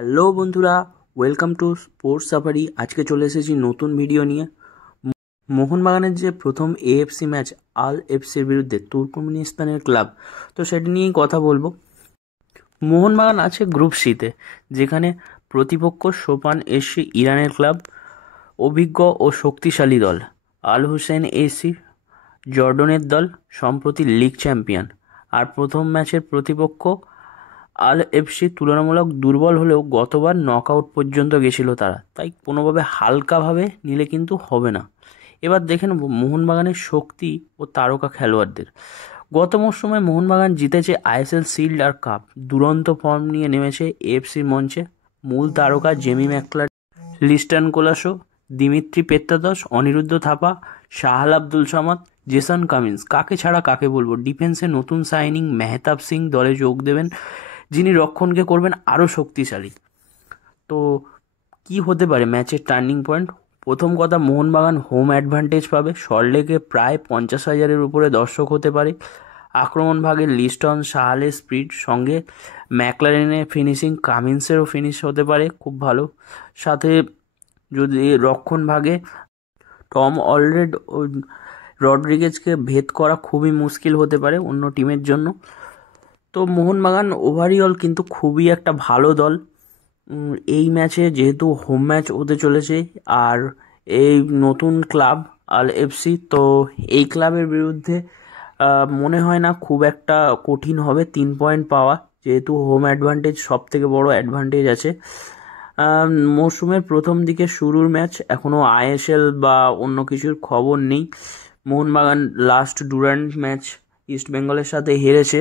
Hello বন্ধুরা, welcome to sports safari. আজকে চলে এসেছি নতুন ভিডিও নিয়ে। মোহনবাগানের যে প্রথম এএফসি ম্যাচ আল এফসির বিরুদ্ধে তুর্কমেনিস্তানের ক্লাব, তো সেটা নিয়েই কথা বলবো। মোহনবাগান আছে গ্রুপ সিতে, যেখানে প্রতিপক্ষ সোপান এসি ইরানের ক্লাব, অভিজ্ঞ ও শক্তিশালী দল আল হুসেন এসি জর্ডনের দল, সম্প্রতি লিগ চ্যাম্পিয়ন। আর প্রথম ম্যাচের প্রতিপক্ষ আল এফসি তুলনামূলক দুর্বল হলেও গতবার নকআউট পর্যন্ত গেছিল তারা, তাই কোনোভাবে হালকাভাবে নিলে কিন্তু হবে না। এবার দেখে নেব মোহনবাগানের শক্তি ও তারকা খেলোয়াড়দের। গত মরশুমে মোহনবাগান জিতেছে আইএসএল শিল্ড আর কাপ, দুরন্ত ফর্ম নিয়ে নেমেছে এএফসির মঞ্চে। মূল তারকা Jamie Maclaren, Liston Colaco, Dimitri Petratos, Anirudh Thapa, Sahal Abdul Samad, Jason Cummings, কাকে ছাড়া কাকে বলবো। ডিফেন্সে নতুন সাইনিং মেহতাব সিং দলে যোগ দেবেন, যিনি রক্ষণকে করবেন আরও শক্তিশালী। তো কি হতে পারে ম্যাচের টার্নিং পয়েন্ট? প্রথম কথা, মোহনবাগান হোম অ্যাডভান্টেজ পাবে। সল্টলেকে প্রায় 50,000-এর উপরে দর্শক হতে পারে। আক্রমণ ভাগে লিস্টন, সাহালের স্পিড, সঙ্গে ম্যাকলারেনের ফিনিশিং, কামিন্সেরও ফিনিশ হতে পারে খুব ভালো। সাথে যদি রক্ষণ ভাগে টম অলরেড ও রড্রিগেজকে ভেদ করা খুবই মুশকিল হতে পারে অন্য টিমের জন্য। তো মোহনবাগান ওভারঅল কিন্তু খুবই একটা ভালো দল। এই ম্যাচে যেহেতু হোম ম্যাচ হতে চলেছে, আর এই নতুন ক্লাব আল এফসি, তো এই ক্লাবের বিরুদ্ধে মনে হয় না খুব একটা কঠিন হবে 3 পয়েন্ট পাওয়া, যেহেতু হোম অ্যাডভান্টেজ সব থেকে বড় অ্যাডভান্টেজ আছে। মরশুমের প্রথম দিকে শুরুর ম্যাচ, এখনও আইএসএল বা অন্য কিছুর খবর নেই। Mohun Bagan last Durand match east বেঙ্গলের সাথে হেরেছে,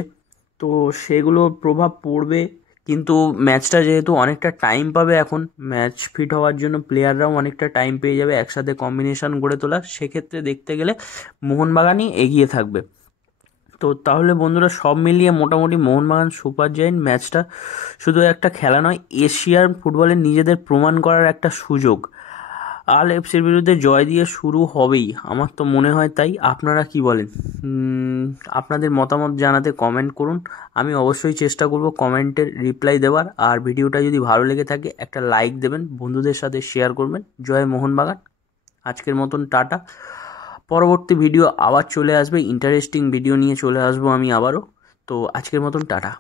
তো সেগুলোর প্রভাব পড়বে। কিন্তু ম্যাচটা যেহেতু অনেকটা টাইম পাবে, এখন ম্যাচ ফিট হওয়ার জন্য প্লেয়াররাও অনেকটা টাইম পেয়ে যাবে একসাথে কম্বিনেশন গড়ে তোলা, সেক্ষেত্রে দেখতে গেলে মোহনবাগানই এগিয়ে থাকবে। তো তাহলে বন্ধুরা, সব মিলিয়ে মোটামুটি মোহনবাগান সুপার জায়েন্ট ম্যাচটা শুধু একটা খেলা নয়, এশিয়ার ফুটবলে নিজেদের প্রমাণ করার একটা সুযোগ। আল এফসির বিরুদ্ধে জয় দিয়ে শুরু হবেই, আমার তো মনে হয় তাই। আপনারা কি বলেন? আপনাদের মতামত জানাতে কমেন্ট করুন। আমি অবশ্যই চেষ্টা করব কমেন্টের রিপ্লাই দেওয়ার। আর ভিডিওটা যদি ভালো লেগে থাকে একটা লাইক দেবেন, বন্ধুদের সাথে শেয়ার করবেন। জয় মোহনবাগান। আজকের মতন টাটা। পরবর্তী ভিডিও আবার চলে আসবে, ইন্টারেস্টিং ভিডিও নিয়ে চলে আসবো আমি আবারও। তো আজকের মতন টাটা।